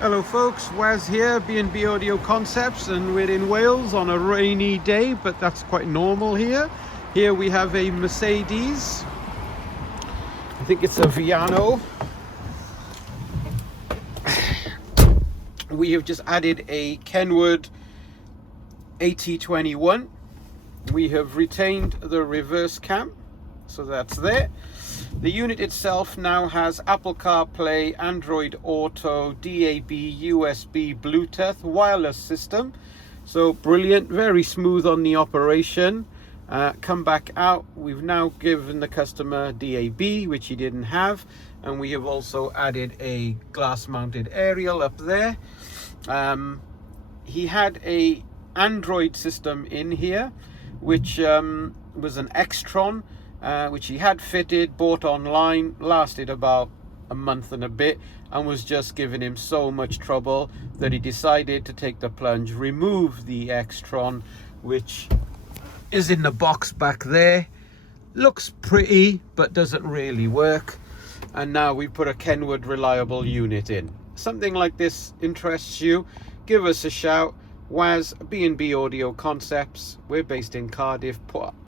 Hello folks, Waz here, B&B Audio Concepts, and we're in Wales on a rainy day, but that's quite normal here. Here we have a Mercedes, I think it's a Viano. We have just added a KENWOOD 8021. We have retained the reverse cam, so that's there. The unit itself now has Apple CarPlay, Android Auto, DAB, USB, Bluetooth, wireless system. So brilliant, very smooth on the operation. Come back out, we've now given the customer DAB, which he didn't have. And we have also added a glass mounted aerial up there. He had a Android system in here, which was an Extron, which he had fitted, bought online, lasted about a month and a bit, and was just giving him so much trouble that he decided to take the plunge, remove the Extron, which is in the box back there. Looks pretty, but doesn't really work. And now we put a KENWOOD reliable unit in. Something like this interests you, give us a shout. Waz, B&B Audio Concepts. We're based in Cardiff.